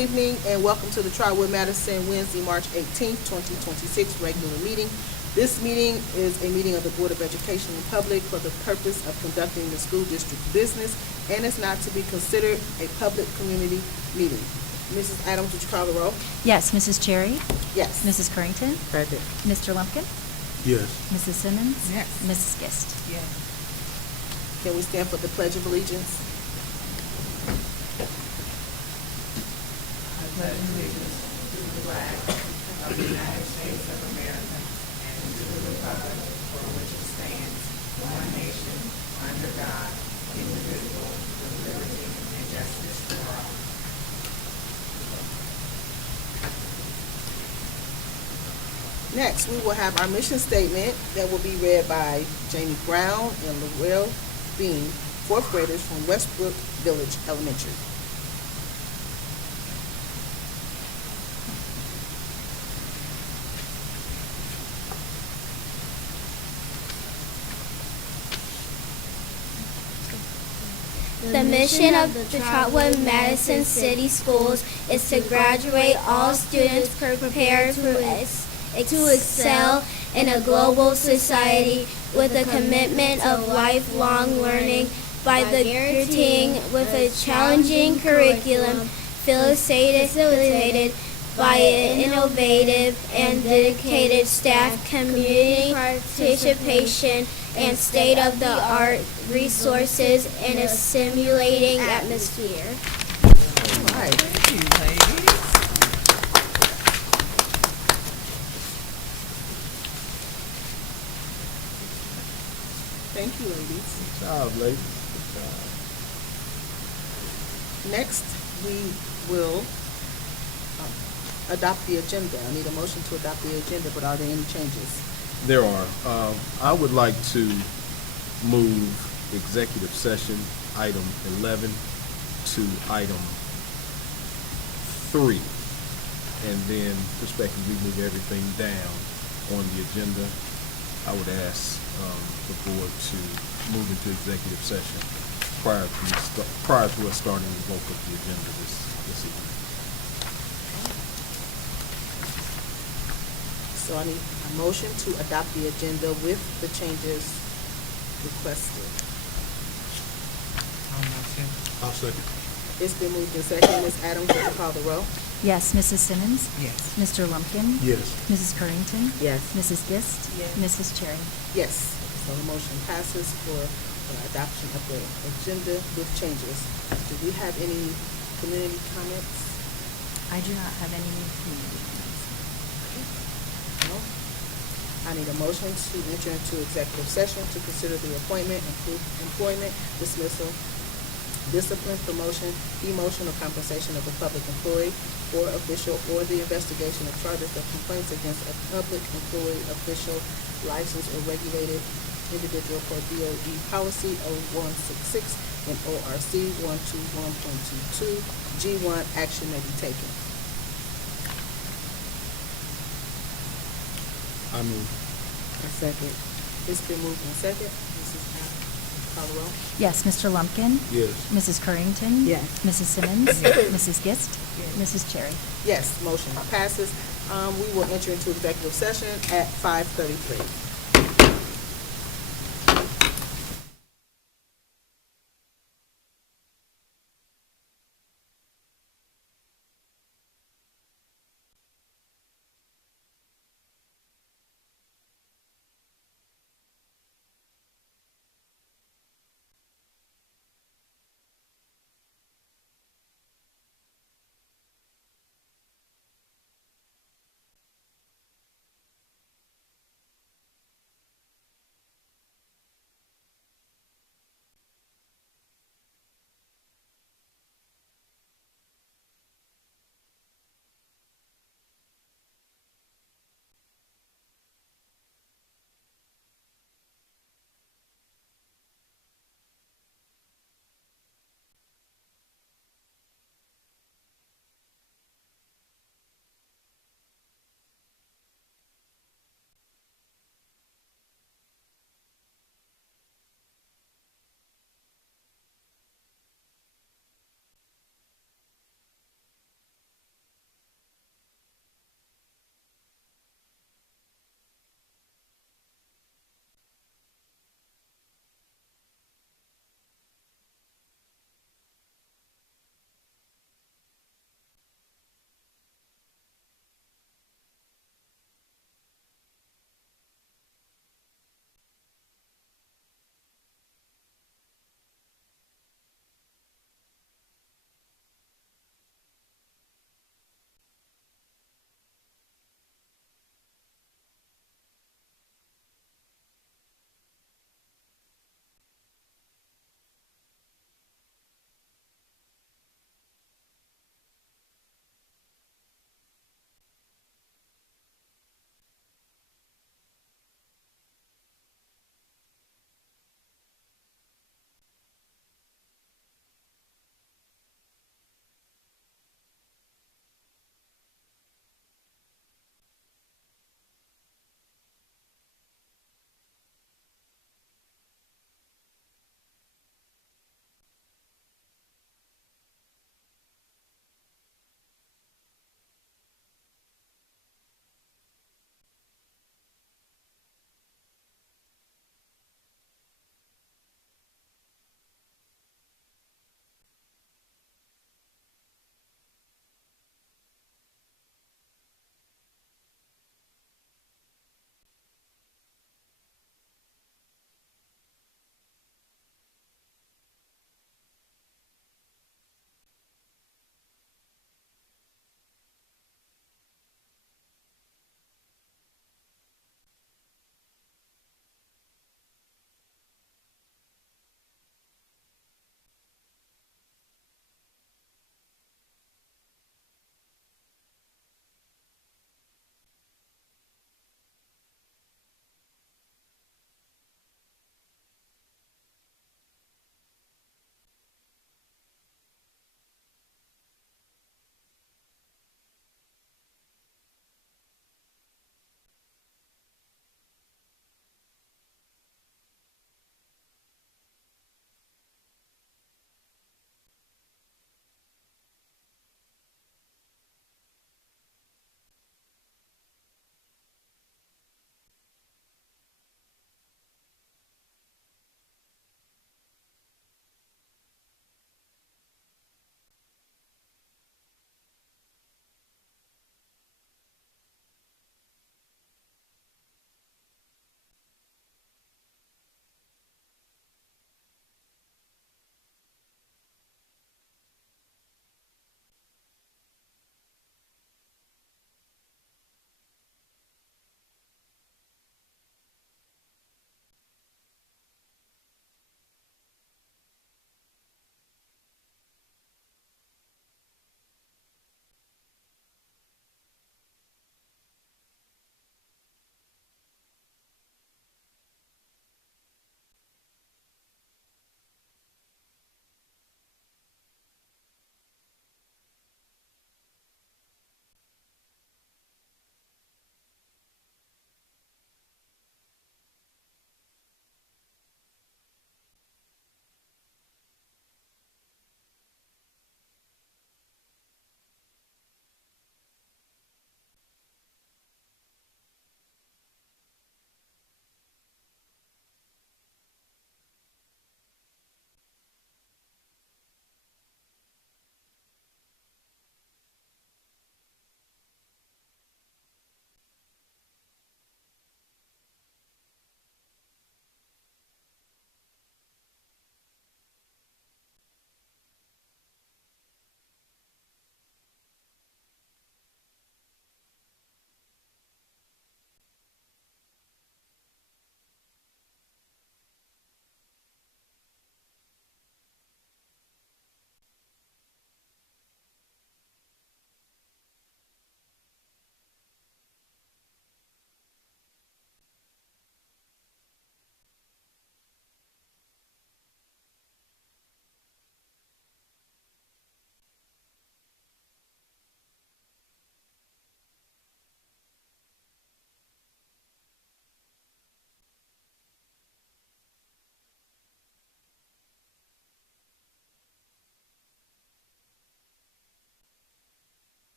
evening and welcome to the Trotwood-Madison Wednesday, March 18th, 2026 regular meeting. This meeting is a meeting of the Board of Education in public for the purpose of conducting the school district business and is not to be considered a public community meeting. Mrs. Adams, would you call the roll? Yes. Mrs. Cherry? Yes. Mrs. Currington? Present. Mr. Lumpkin? Yes. Mrs. Simmons? Yes. Mrs. Gist? Yes. Can we stand for the Pledge of Allegiance? I pledge allegiance to the flag of the United States of America and to the republic for which it stands, one nation, under God, indivisible, with liberty and justice for all. Next, we will have our mission statement that will be read by Jamie Brown and Laurel Bean, fourth graders from Westbrook Village Elementary. The mission of the Trotwood-Madison City Schools is to graduate all students prepared to excel in a global society with a commitment of lifelong learning by guaranteeing with a challenging curriculum facilitated by an innovative and dedicated staff, community participation, and state-of-the-art resources in a stimulating atmosphere. All right. Thank you, ladies. Thank you, ladies. Good job, ladies. Good job. Next, we will adopt the agenda. I need a motion to adopt the agenda, but are there any changes? There are. I would like to move executive session item 11 to item 3. And then respectively move everything down on the agenda. I would ask the board to move into executive session prior to us starting the vote of the agenda this evening. So I need a motion to adopt the agenda with the changes requested. I'll second. It's been moved in second. Ms. Adams, would you call the roll? Yes. Mrs. Simmons? Yes. Mr. Lumpkin? Yes. Mrs. Currington? Yes. Mrs. Gist? Yes. Mrs. Cherry? Yes. So the motion passes for adoption of the agenda with changes. Do we have any community comments? I do not have any community comments. No? I need a motion to enter into executive session to consider the appointment, employment, dismissal, discipline, promotion, demotion, or compensation of a public employee or official, or the investigation of charges of complaints against a public employee, official, licensed, or regulated individual per DOE policy 0166 and ORC 121.22. G1, action may be taken. I move. A second. It's been moved in second. Mrs. Adams, call the roll. Yes. Mr. Lumpkin? Yes. Mrs. Currington? Yes. Mrs. Simmons? Mrs. Gist? Mrs. Cherry? Yes, motion passes. We will enter into executive session at 5:33.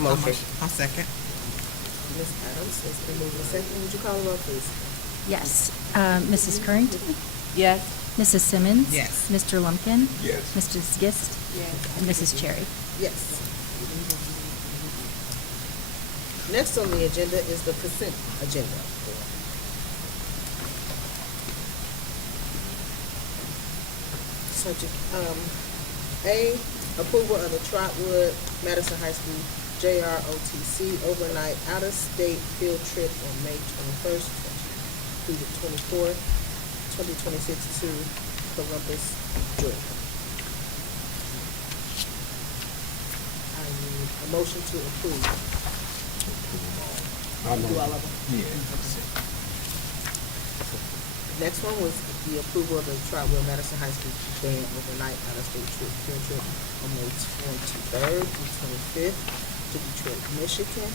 motion. I'll second. Ms. Adams, it's been moved and seconded. Would you call the roll, please? Yes. Mrs. Currington? Yes. Mrs. Simmons? Yes. Mr. Lumpkin? Yes. Mrs. Gist? Yes. And Mrs. Cherry? Yes. Next on the agenda is the consent agenda. Subject, A, approval of the Trotwood-Madison High School JROTC overnight out-of-state field trip on May 21st through the 24th, 2026 to Columbus, Georgia. I need a motion to approve. Do all of them? Yeah. Next one was the approval of the Trotwood-Madison High School band overnight out-of-state field trip on May 23rd through 25th to Detroit, Michigan,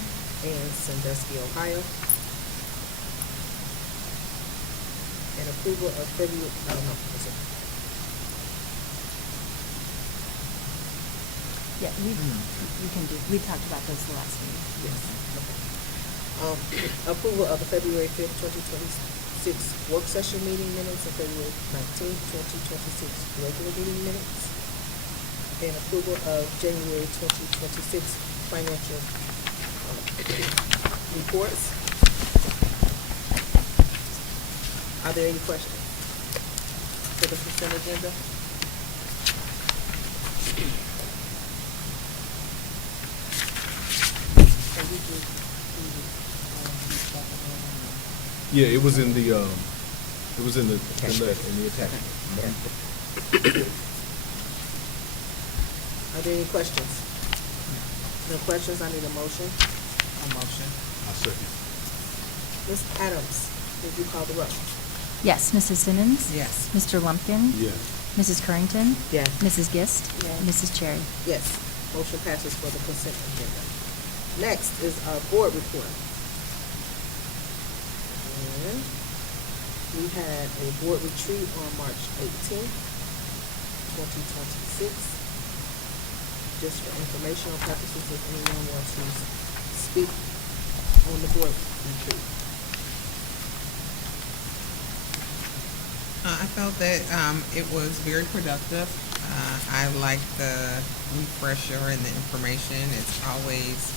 and Sandusky, Ohio. And approval of February, Yeah, we can do, we talked about those the last meeting. yes, okay. Approval of the February 5th, 2026 work session meeting minutes and February 19th, 2026 regular meeting minutes. And approval of January 2026 financial reports. Are there any questions for the consent agenda? Yeah, it was in the attachment. Are there any questions? No questions, I need a motion. A motion. I second. Ms. Adams, would you call the roll? Yes, Mrs. Simmons? Yes. Mr. Lumpkin? Yes. Mrs. Currington? Yes. Mrs. Gist? Yes. Mrs. Cherry? Yes, motion passes for the consent agenda. Next is our board report. And we had a board retreat on March 18th, 2026. Just for informational purposes, if anyone wants to speak on the board retreat. I felt that it was very productive. I like the refresher and the information. It's always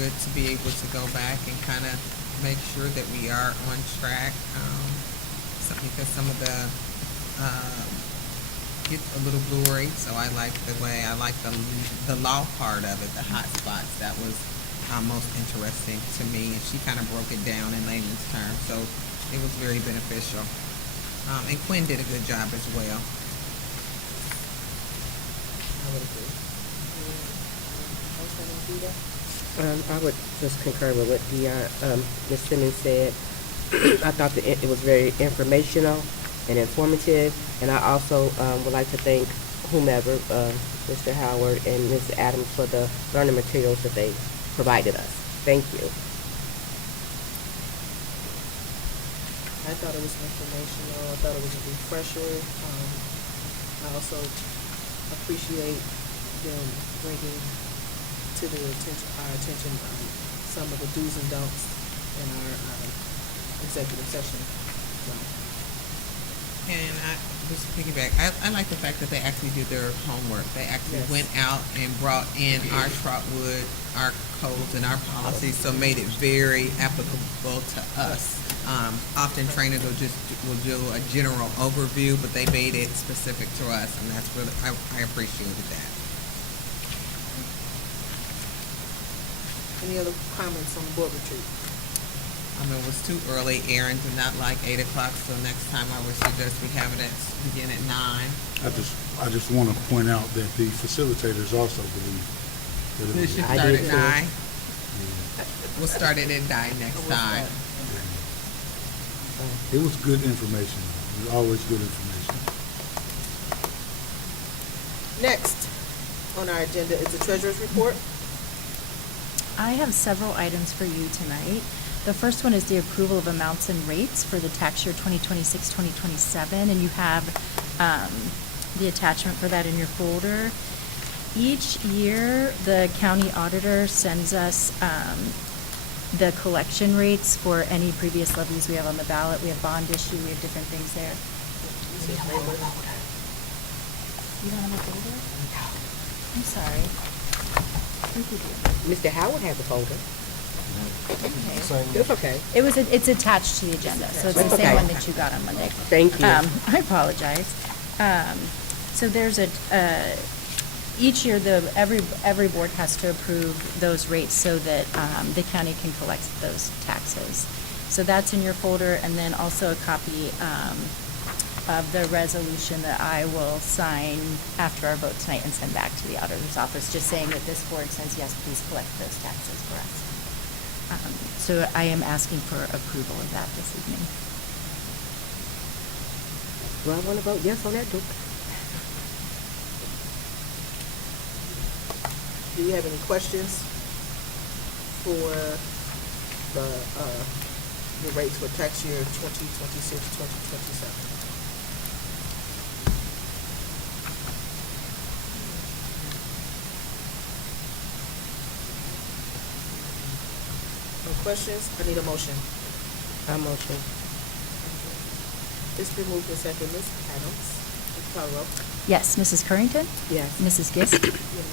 good to be able to go back and kind of make sure that we are on track. Because some of the get a little blurry, so I like the law part of it, the hot spots. That was most interesting to me, and she kind of broke it down in layman's terms, so it was very beneficial. And Quinn did a good job as well. I would agree. I would just concur with what Ms. Simmons said. I thought that it was very informational and informative, and I also would like to thank whomever, Mr. Howard and Ms. Adams, for the learning materials that they provided us. Thank you. I thought it was informational. I thought it was a refresher. I also appreciate them bringing to our attention some of the do's and don'ts in our executive session. So, And I just piggyback, I like the fact that they actually did their homework. They actually Yes. went out and brought in our Trotwood, our codes and our policies, so made it very applicable to us. Often trainers will do a general overview, but they made it specific to us, and that's really, I appreciated that. any other comments on the board retreat? It was too early. Aaron did not like 8 o'clock, so next time I would suggest we have it begin at 9. I just want to point out that the facilitators also believe that This should I start did at too. 9. We'll start it at 9 next time. it was good information. It was always good information. Next on our agenda is the treasurer's report. I have several items for you tonight. The first one is the approval of amounts and rates for the tax year 2026-2027, and you have the attachment for that in your folder. Each year, the county auditor sends us the collection rates for any previous levies we have on the ballot. We have bond issue, we have different things there. You don't have a folder? I'm sorry. I think we do. Mr. Howard has a folder. Okay. It's okay. It's attached to the agenda, so it's the Okay. same one that you got on Monday. Thank you. I apologize. So there's each year, every board has to approve those rates so that the county can collect those taxes. So that's in your folder, and then also a copy of the resolution that I will sign after our vote tonight and send back to the auditor's office, just saying that this board says, yes, please collect those taxes for us. So I am asking for approval of that this evening. Do I want to vote yes on that, Duke? Do you have any questions for the rates for tax year 2026, 2027? No questions? I need a motion. I motion. It's been moved and seconded. Ms. Adams, Ms. Caldwell. Yes, Mrs. Currington? Yes. Mrs. Gist?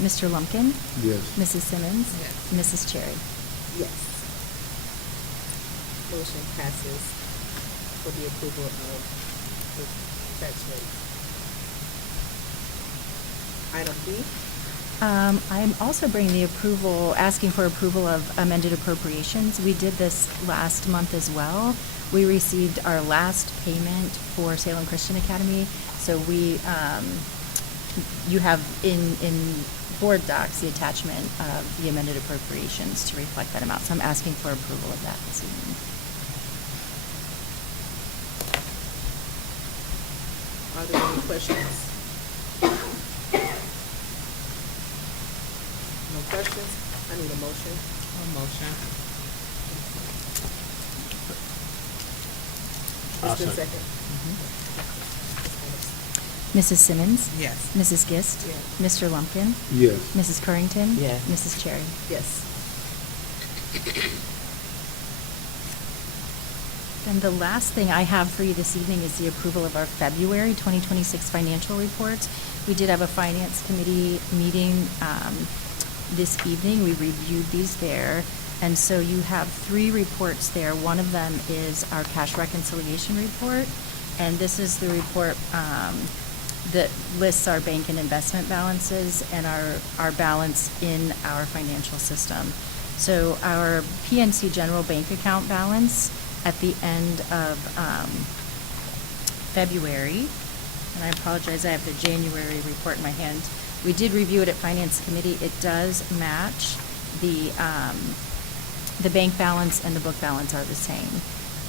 Mr. Lumpkin? Yes. Mrs. Simmons? Yes. Mrs. Cherry? Yes. Motion passes for the approval of the tax rate. Item B. I'm also bringing the approval, asking for approval of amended appropriations. We did this last month as well. We received our last payment for Salem Christian Academy. So you have in board docs the attachment of the amended appropriations to reflect that amount. So I'm asking for approval of that this evening. Are there any questions? No questions? I need a motion. Motion. It's been second. Mrs. Simmons? Yes. Mrs. Gist? Yes. Mr. Lumpkin? Yes. Mrs. Currington? Yes. Mrs. Cherry? Yes. And the last thing I have for you this evening is the approval of our February 2026 financial reports. We did have a finance committee meeting this evening. We reviewed these there. And so you have 3 reports there. One of them is our cash reconciliation report. And this is the report that lists our bank and investment balances and our balance in our financial system. So our PNC General Bank account balance at the end of February, and I apologize, I have the January report in my hand. We did review it at Finance Committee. It does match the bank balance and the book balance are the same.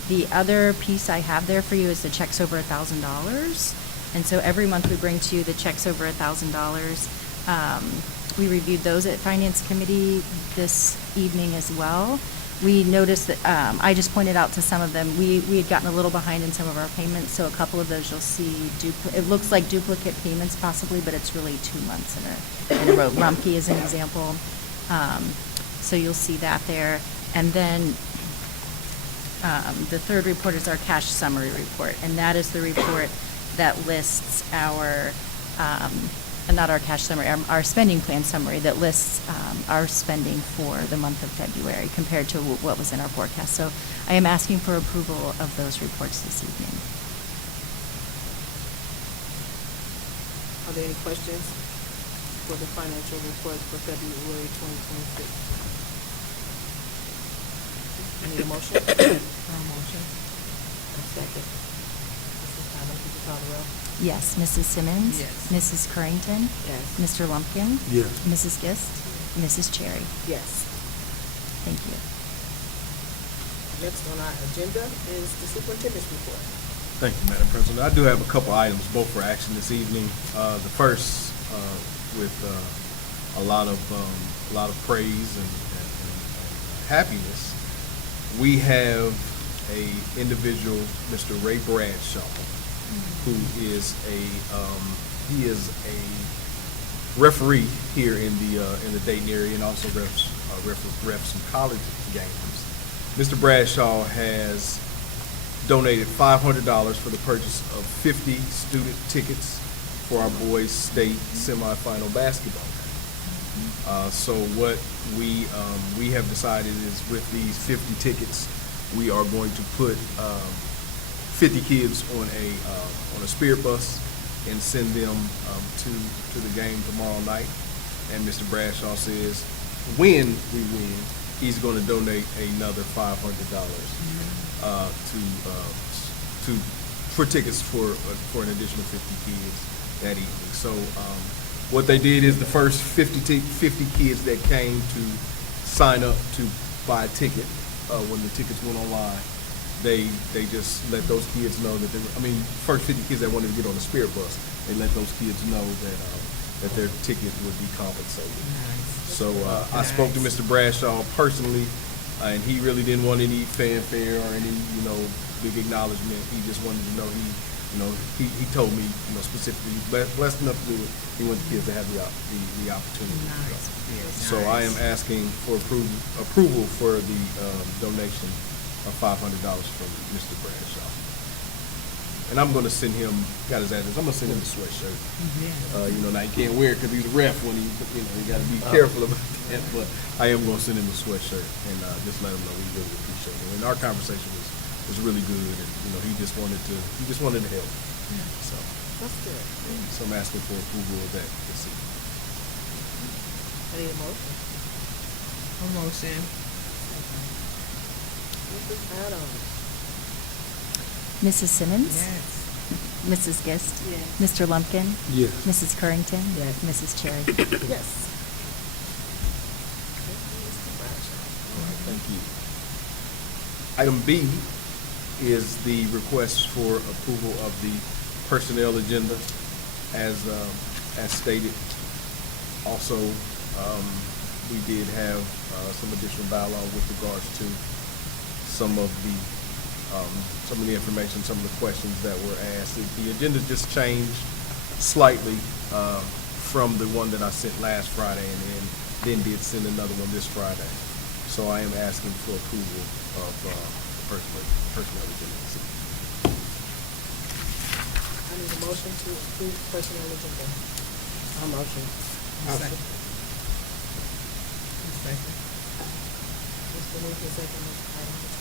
The other piece I have there for you is the checks over $1,000. And so every month we bring to you the checks over $1,000. We reviewed those at Finance Committee this evening as well. We noticed that, I just pointed out to some of them, we had gotten a little behind in some of our payments, so a couple of those you'll see, it looks like duplicate payments possibly, but it's really 2 months in a row. Rumpke is an example. So you'll see that there. And then the third report is our cash summary report, and that is the report that lists our, not our cash summary, our spending plan summary that lists our spending for the month of February compared to what was in our forecast. So I am asking for approval of those reports this evening. Are there any questions for the financial reports for February 2026? I need a motion. Motion. A second. Mrs. Adams, would you call the roll? Yes, Mrs. Simmons? Yes. Mrs. Currington? Yes. Mr. Lumpkin? Yes. Mrs. Gist? Mrs. Cherry? Yes. Thank you. Next on our agenda is the superintendent's report. Thank you, Madam President. I do have a couple items, both for action this evening. The first, with a lot of praise and happiness, we have a individual, Mr. Ray Bradshaw, who is a referee here in the Dayton area, and also refs some college games. Mr. Bradshaw has donated $500 for the purchase of 50 student tickets for our boys' state semifinal basketball game. So what we have decided is, with these 50 tickets, we are going to put 50 kids on a spirit bus and send them to the game tomorrow night. And Mr. Bradshaw says, when we win, he's going to donate another $500 for tickets for an additional 50 kids that evening. So what they did is, the first 50 kids that came to sign up to buy a ticket, when the tickets went online, they just let those kids know that first 50 kids that wanted to get on the spirit bus, they let those kids know that their ticket would be compensated. So I spoke to Mr. Bradshaw personally, and he really didn't want any fanfare or any big acknowledgement. He just wanted to know he told me specifically, blessed enough to do it. He wanted the kids to have the opportunity. Nice. So I am asking for approval for the donation of $500 from Mr. Bradshaw. And I'm going to send him, got his address, I'm going to send him the sweatshirt. Now he can't wear it because he's a ref when he got to be careful about that. But I am going to send him the sweatshirt and just let him know we really appreciate it. And our conversation was really good, and he just wanted to help. So That's good. I'm asking for approval of that this evening. I need a motion. A motion. Mrs. Adams. Mrs. Simmons? Yes. Mrs. Gist? Yes. Mr. Lumpkin? Yes. Mrs. Currington? Yes. Mrs. Cherry? Yes. Mr. Bradshaw. All right, thank you. Item B is the request for approval of the personnel agenda as stated. Also, we did have some additional dialogue with regards to some of the information, some of the questions that were asked. The agenda just changed slightly from the one that I sent last Friday, and then did send another one this Friday. So I am asking for approval of personnel agenda. I need a motion to approve personnel agenda. I'll motion. Second. Second. Mr. Moving second, Ms.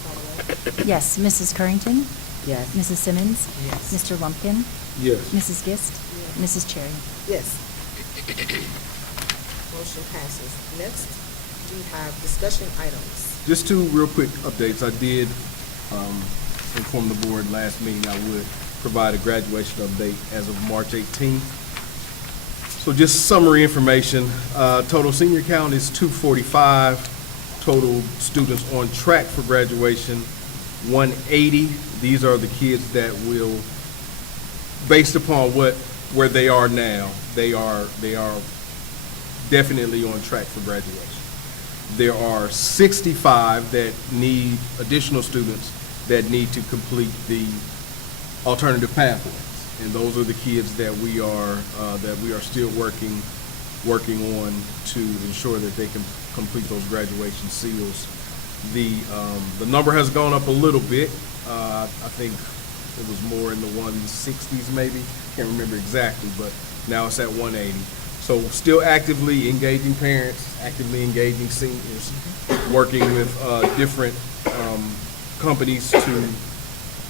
Caldwell. Yes. Mrs. Currington? Yes. Mrs. Simmons? Yes. Mr. Lumpkin? Yes. Mrs. Gist? Yes. Mrs. Cherry? Yes. Motion passes. Next, we have discussion items. Just two real quick updates. I did inform the board last meeting I would provide a graduation update as of March 18th. So just summary information. Total senior count is 245. Total students on track for graduation, 180. These are the kids that will, based upon where they are now, they are definitely on track for graduation. There are 65 that need additional students that need to complete the alternative pathways, and those are the kids that we are still working on to ensure that they can complete those graduation seals. The number has gone up a little bit. I think it was more in the 160s maybe. Can't remember exactly, but now it's at 180. So still actively engaging parents, actively engaging seniors, working with different companies to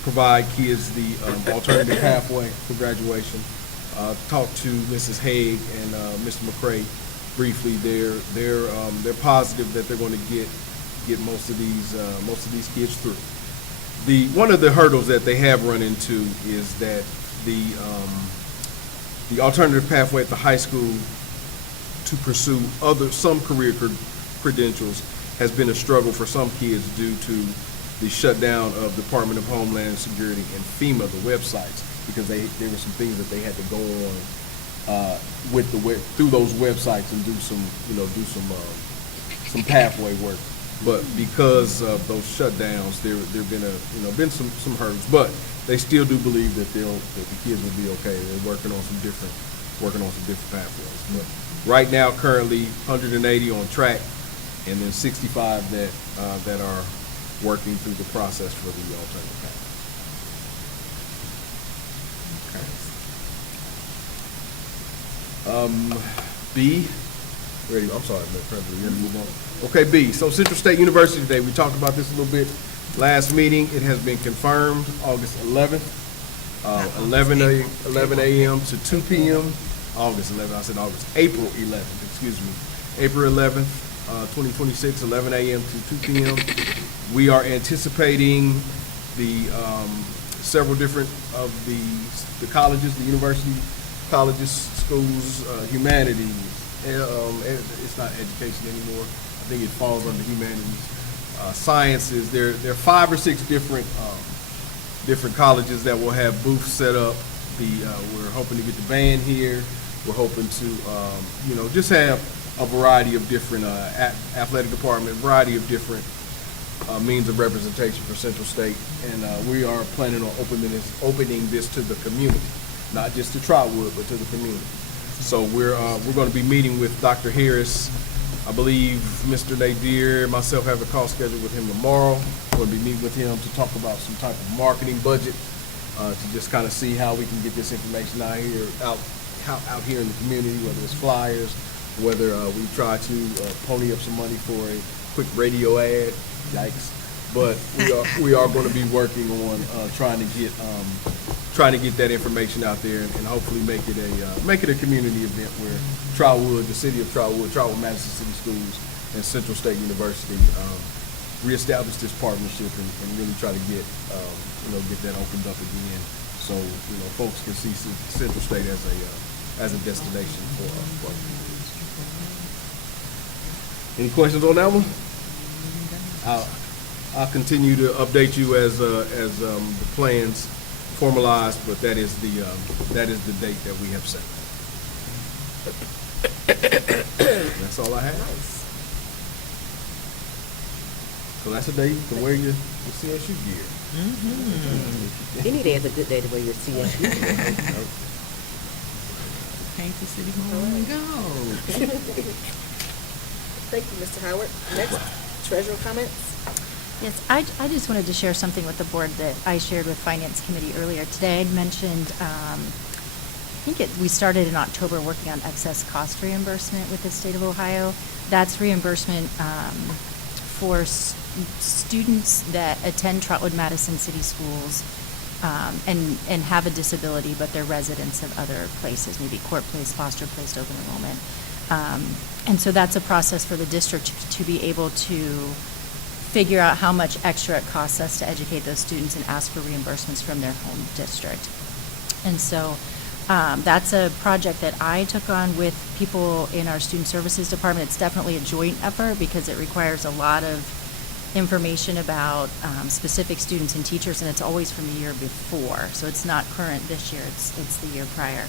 provide kids the alternative pathway for graduation. Talked to Mrs. Haig and Mr. McCray briefly. They're positive that they're going to get most of these kids through. One of the hurdles that they have run into is that the alternative pathway at the high school to pursue some career credentials has been a struggle for some kids due to the shutdown of Department of Homeland Security and FEMA, the websites, because there were some things that they had to go on through those websites and do some pathway work. But because of those shutdowns, there've been some hurdles. But they still do believe that the kids will be okay. They're working on some different working on some different pathways. But right now, currently 180 on track, and then 65 that are working through the process for the alternative path. B, ready, I'm sorry, Mr. President, you ready to move on? Okay, B, so Central State University today, we talked about this a little bit last meeting. It has been confirmed, August 11th, 11 a.m. to 2 p.m. April 11th, excuse me. April 11th, 2026, 11 a.m. to 2 p.m. We are anticipating the several different of the colleges, the university colleges, schools, humanities. It's not education anymore. I think it falls under humanities. Sciences. There are 5 or 6 different colleges that will have booths set up. We're hoping to get the band here. We're hoping to just have a variety of different athletic department, variety of different means of representation for Central State, and we are planning on opening this to the community, not just to Trotwood, but to the community. So we're going to be meeting with Dr. Harris. I believe Mr. Nadir, myself, have a call scheduled with him tomorrow. We'll be meeting with him to talk about some type of marketing budget to just kind of see how we can get this information out here in the community, whether it's flyers, whether we try to pony up some money for a quick radio ad. Yikes! But we are going to be working on trying to get that information out there and hopefully make it a community event where Trotwood, the city of Trotwood-Madison City Schools, and Central State University reestablish this partnership and really try to get that opened up again, so folks can see Central State as a destination for our communities. Any questions on that one? I'll continue to update you as the plans formalized, but that is the date that we have set. That's all I have. So that's a day you can wear your CSU gear. Any day is a good day to wear your CSU gear. Paint the city hall and go. Thank you, Mr. Howard. Next, treasurer comments. Yes, I just wanted to share something with the board that I shared with Finance Committee earlier today. I'd mentioned, we started in October working on excess cost reimbursement with the state of Ohio. That's reimbursement for students that attend Trotwood-Madison City Schools and have a disability, but they're residents of other places, maybe Court Place, Foster Place, open enrollment. And so that's a process for the district to be able to figure out how much extra it costs us to educate those students and ask for reimbursements from their home district. And so that's a project that I took on with people in our student services department. It's definitely a joint effort because it requires a lot of information about specific students and teachers, and it's always from the year before. So it's not current this year, it's the year prior.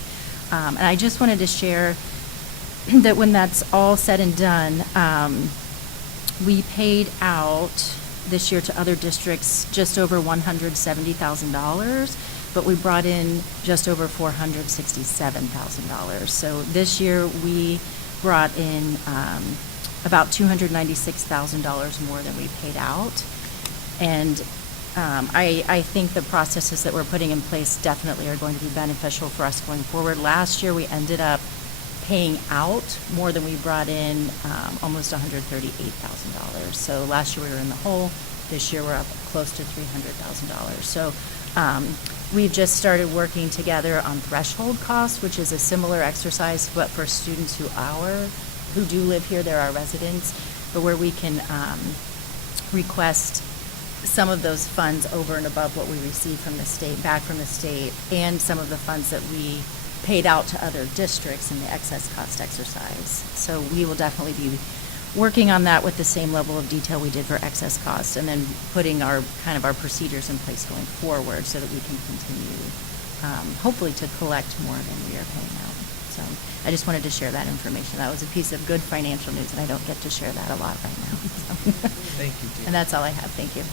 And I just wanted to share that when that's all said and done, we paid out this year to other districts just over $170,000, but we brought in just over $467,000. So this year we brought in about $296,000 more than we paid out. And I think the processes that we're putting in place definitely are going to be beneficial for us going forward. Last year we ended up paying out more than we brought in, almost $138,000. So last year we were in the hole. This year we're up close to $300,000. So we've just started working together on threshold costs, which is a similar exercise, but for students who do live here, they're our residents, but where we can request some of those funds over and above what we receive from the state, back from the state, and some of the funds that we paid out to other districts in the excess cost exercise. So we will definitely be working on that with the same level of detail we did for excess costs, and then putting our procedures in place going forward so that we can continue, hopefully, to collect more than we are paying out. So I just wanted to share that information. That was a piece of good financial news, and I don't get to share that a lot right now. So. Thank you, Jen. And that's all I have. Thank you.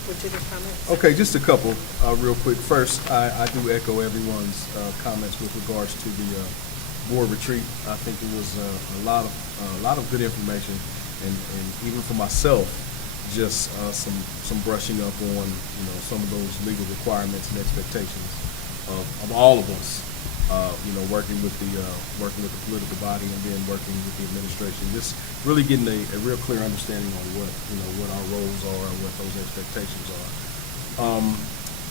superintendent comments? Okay, just a couple, real quick. First, I do echo everyone's comments with regards to the board retreat. I think it was a lot of good information, and even for myself, just some brushing up on some of those legal requirements and expectations of all of us. Working with the political body and then working with the administration. Just really getting a real clear understanding on what our roles are and what those expectations are.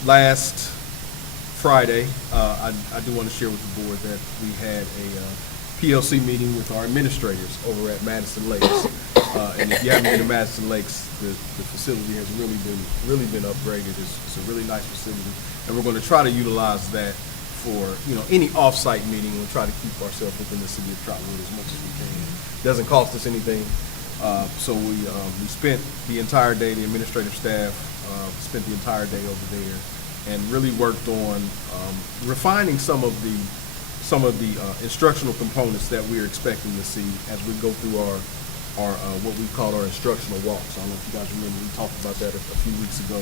Last Friday, I do want to share with the board that we had a PLC meeting with our administrators over at Madison Lakes. And if you haven't been to Madison Lakes, the facility has really been upgraded. It's a really nice facility, and we're going to try to utilize that for any off-site meeting. We'll try to keep ourselves within the city of Trotwood as much as we can. Doesn't cost us anything. So we spent the entire day. The administrative staff spent the entire day over there and really worked on refining some of the instructional components that we're expecting to see as we go through our what we call our instructional walks. I don't know if you guys remember, we talked about that a few weeks ago.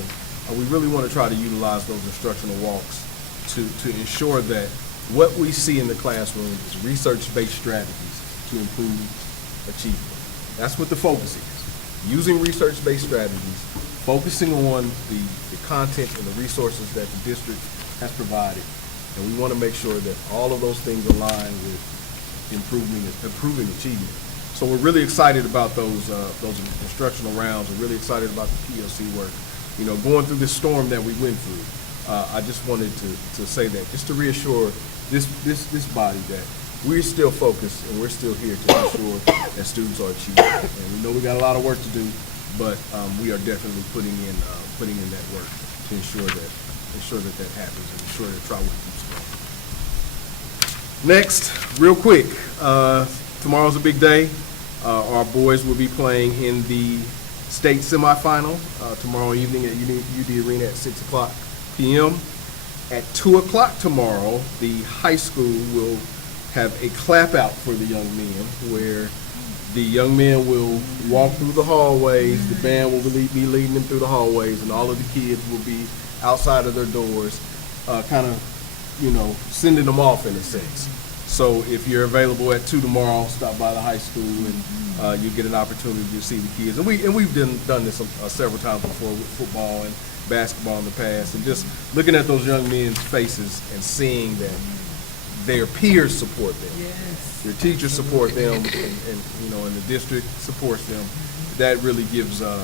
We really want to try to utilize those instructional walks to ensure that what we see in the classroom is research-based strategies to improve achievement. That's what the focus is. Using research-based strategies, focusing on the content and the resources that the district has provided, and we want to make sure that all of those things align with improving achievement. So we're really excited about those instructional rounds. We're really excited about the PLC work. Going through this storm that we went through, I just wanted to say that, just to reassure this body that we're still focused and we're still here to ensure that students are achieving. And we know we got a lot of work to do, but we are definitely putting in that work to ensure that happens and ensure that Trotwood keeps going. Next, real quick, tomorrow's a big day. Our boys will be playing in the state semifinal tomorrow evening at UD Arena at 6:00 p.m. At 2 o'clock tomorrow, the high school will have a clap out for the young men, where the young men will walk through the hallways, the band will be leading them through the hallways, and all of the kids will be outside of their doors, kind of, sending them off in a sense. So if you're available at 2 tomorrow, stop by the high school and you get an opportunity to see the kids. And we've done this several times before with football and basketball in the past, and just looking at those young men's faces and seeing that their peers support them, their teachers support them, and the district supports them. That really gives them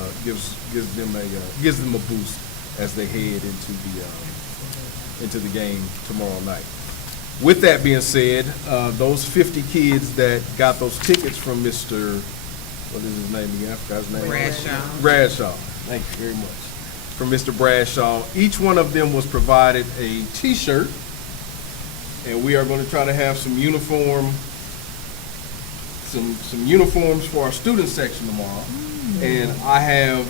a boost as they head into the game tomorrow night. With that being said, those 50 kids that got those tickets from Mr. What is his name again? I forgot his name. Bradshaw. Thank you very much. From Mr. Bradshaw. Each one of them was provided a T-shirt, and we are going to try to have some uniforms for our student section tomorrow. And I have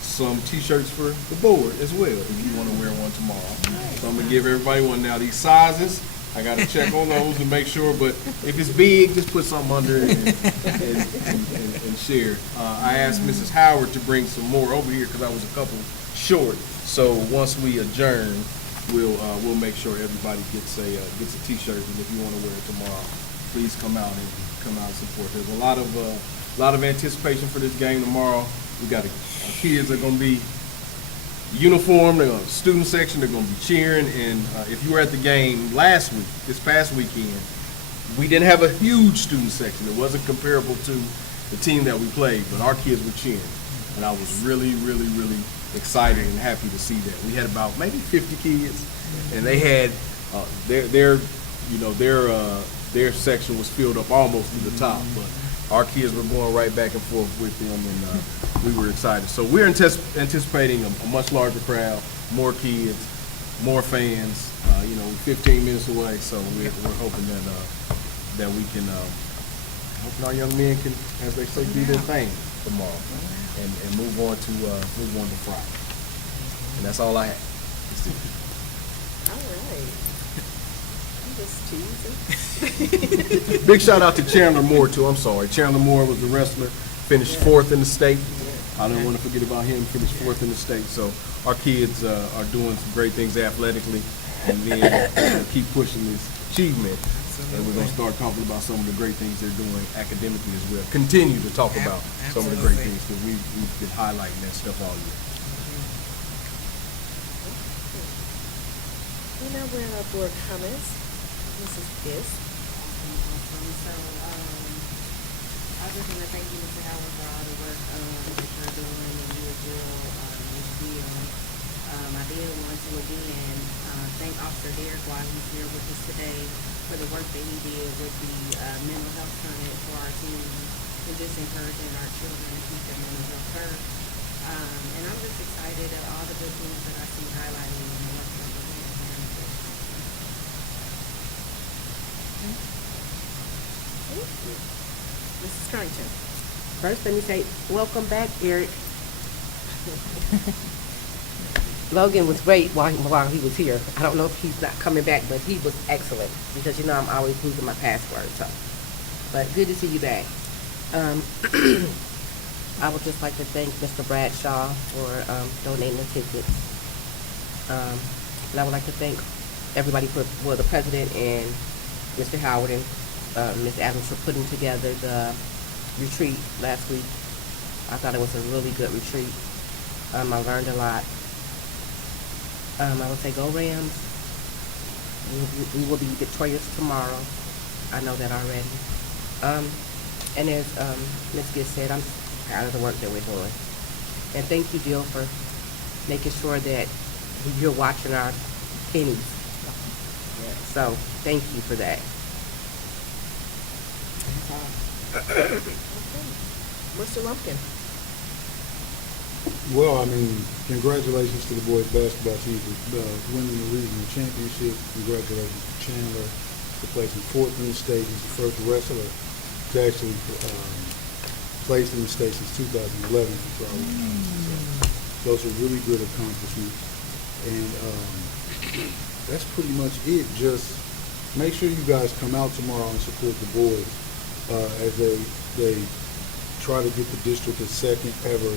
some T-shirts for the board as well, if you want to wear one tomorrow. So I'm going to give everybody one. Now, these sizes, I got to check on those and make sure, but if it's big, just put something under it and share. I asked Mrs. Howard to bring some more over here because I was a couple short. So once we adjourn, we'll make sure everybody gets a T-shirt, and if you want to wear it tomorrow, please come out and support. There's a lot of anticipation for this game tomorrow. Our kids are going to be uniformed. The student section, they're going to be cheering. And if you were at the game this past weekend, we didn't have a huge student section. It wasn't comparable to the team that we played, but our kids were cheering, and I was really, really, really excited and happy to see that. We had about maybe 50 kids, and they had their section was filled up almost to the top, but our kids were going right back and forth with them, and we were excited. So we're anticipating a much larger crowd, more kids, more fans. 15 minutes away, so we're hoping that we can, hoping our young men can, as they say, do their thing tomorrow, and move on to Friday. And that's all I have. All right. I'm just teasing. Big shout out to Chandler Moore too. I'm sorry, Chandler Moore was the wrestler, finished 4th in the state. I don't want to forget about him, finished fourth in the state. So our kids are doing some great things athletically, and then keep pushing this achievement. And we're going to start talking about some of the great things they're doing academically as well. Continue to talk about some of the great things, because we've been highlighting that stuff all year. We now we're in our board comments. Mrs. Giss. So, I just want to thank you, Mr. Howard, for all the work that you're doing, and you as well, Ms. Bill. I did want to again thank Officer Derek while he's here with us today for the work that he did with the mental health summit for our team, and just encouraging our children to keep their mental health first. And I'm just excited at all the good things that I see highlighted in the work that we're doing here. Thank you. Mrs. Carrington. First, let me say, welcome back, Eric. Logan was great while he was here. I don't know if he's not coming back, but he was excellent, because, you know, I'm always losing my password, so. But good to see you back. I would just like to thank Mr. Bradshaw for donating the tickets. And I would like to thank everybody for the president and Mr. Howard and Ms. Adams for putting together the retreat last week. I thought it was a really good retreat. I learned a lot. I would say go Rams. We will be victorious tomorrow. I know that already. And as Ms. Gibbs said, I'm proud of the work that we're doing. And thank you, Jill, for making sure that you're watching our pennies. So thank you for that. Okay. Mr. Lumpkin. Well, I mean, congratulations to the boys basketball team for winning the regional championship. Congratulations to Chandler for placing fourth in the state. He's the first wrestler to actually placed in the state since 2011 for Trotwood-Madison. So those are really good accomplishments. And that's pretty much it. Just make sure you guys come out tomorrow and support the boys as they try to get the district its second ever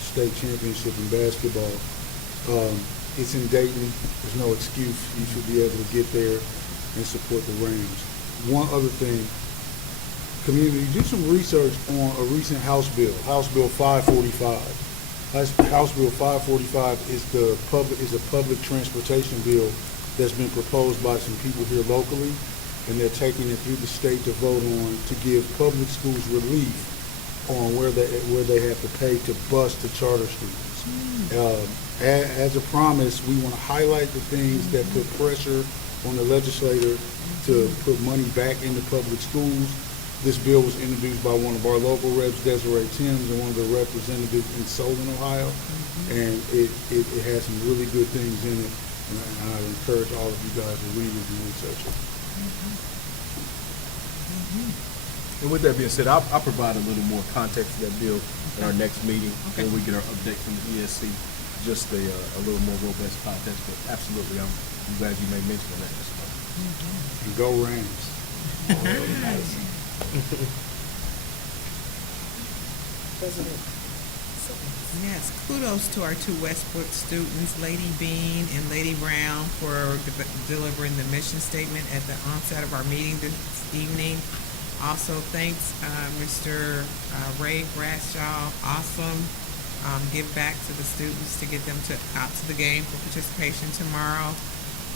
state championship in basketball. It's in Dayton. There's no excuse. You should be able to get there and support the Rams. One other thing, community, do some research on a recent House Bill, House Bill 545. House Bill 545 is a public transportation bill that's been proposed by some people here locally, and they're taking it through the state to vote on to give public schools relief on where they have to pay to bus to charter students. As a promise, we want to highlight the things that put pressure on the legislator to put money back into public schools. This bill was introduced by one of our local reps, Desiree Timms, and one of the representatives in Solon, Ohio, and it has some really good things in it, and I encourage all of you guys to read it and research it. And with that being said, I'll provide a little more context to that bill in our next meeting when we get our update from the ESC, just a little more robust context. But absolutely, I'm glad you made mention of that as well. And go Rams. President. Yes, kudos to our two Westbrook students, Lady Bean and Lady Brown, for delivering the mission statement at the onset of our meeting this evening. Also, thanks, Mr. Ray Bradshaw. Awesome. Give back to the students to get them out to the game for participation tomorrow.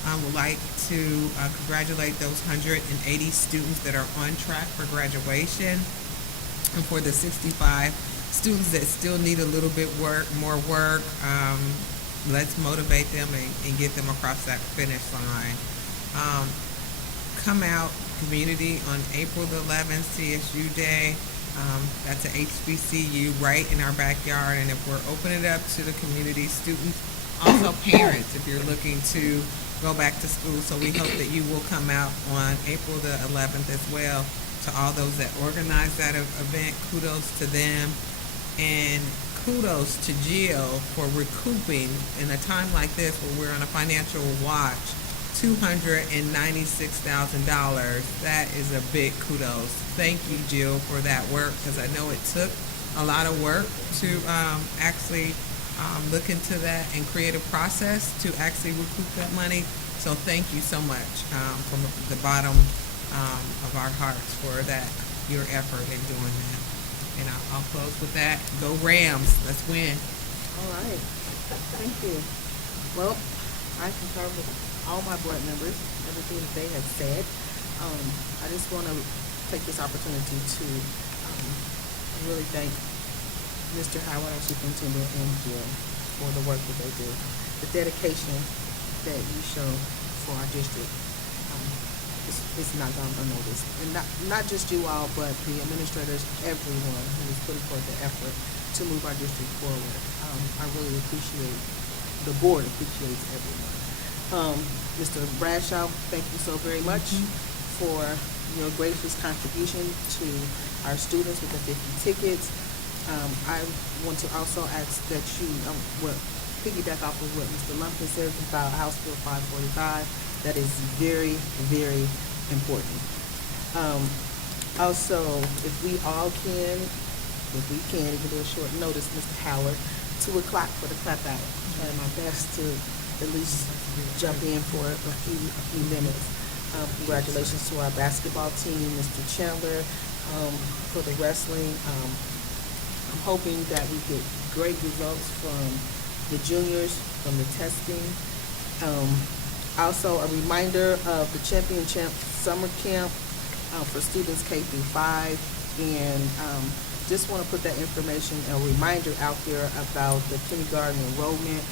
I would like to congratulate those 180 students that are on track for graduation, and for the 65 students that still need a little bit more work. Let's motivate them and get them across that finish line. Come out, community, on April the 11th, CSU Day. That's at HBCU right in our backyard, and if we're opening it up to the community, students, also parents, if you're looking to go back to school. So we hope that you will come out on April the 11th as well. To all those that organized that event, kudos to them, and kudos to Jill for recouping in a time like this where we're on a financial watch, $296,000. That is a big kudos. Thank you, Jill, for that work, because I know it took a lot of work to actually look into that and create a process to actually recoup that money. So thank you so much from the bottom of our hearts for that, your effort in doing that. And I'll close with that. Go Rams, let's win. All right, thank you. Well, I concur with all my board members, everything that they have said. I just want to take this opportunity to really thank Mr. Howard, our superintendent, and Jim for the work that they do, the dedication that you show for our district. It's not gone unnoticed, and not just you all, but the administrators, everyone who is putting forth the effort to move our district forward. I really appreciate, the board appreciates everyone. Mr. Bradshaw, thank you so very much for your gracious contribution to our students with the 50 tickets. I want to also ask that you, piggyback off of what Mr. Lumpkin says about House Bill 545. That is very, very important. Also, if we can, even do a short notice, Mr. Howard, 2 o'clock for the clap out. Trying my best to at least jump in for a few minutes. Congratulations to our basketball team, Mr. Chandler, for the wrestling. I'm hoping that we get great results from the juniors, from the testing. Also, a reminder of the Championship Summer Camp for students K through 5, and just want to put that information, a reminder out there about the kindergarten enrollment,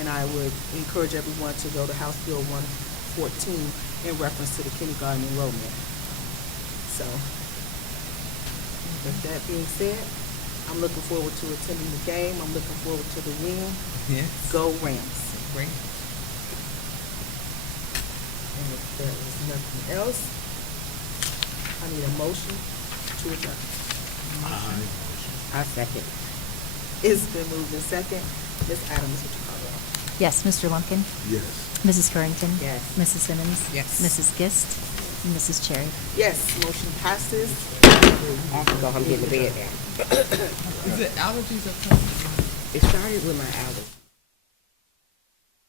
and I would encourage everyone to go to House Bill 114 in reference to the kindergarten enrollment. So, with that being said, I'm looking forward to attending the game. I'm looking forward to the win. Yes. Go Rams. Great. And if there is nothing else, I need a motion to adjourn. I second. It's been moved in second. Ms. Adams, would you call roll? Yes, Mr. Lumpkin? Yes. Mrs. Currington? Yes. Mrs. Simmons? Yes. Mrs. Gist? And Mrs. Cherry? Yes, motion passes. I have to go home and get to bed now. Is it allergies or something? It started with my allergies.